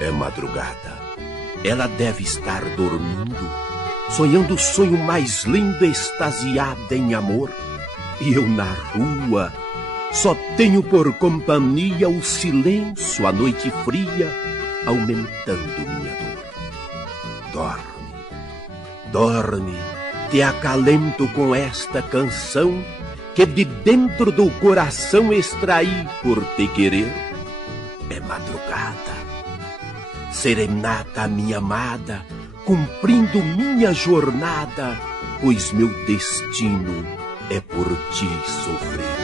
É madrugada. Ela deve estar dormindo, sonhando o sonho mais lindo, extasiada em amor. E eu na rua só tenho por companhia o silêncio, a noite fria, aumentando minha dor. Dorme, dorme, te acalento com esta canção que de dentro do coração extraí por te querer. É madrugada, serenata minha amada, cumprindo minha jornada, pois meu destino é por ti sofrer.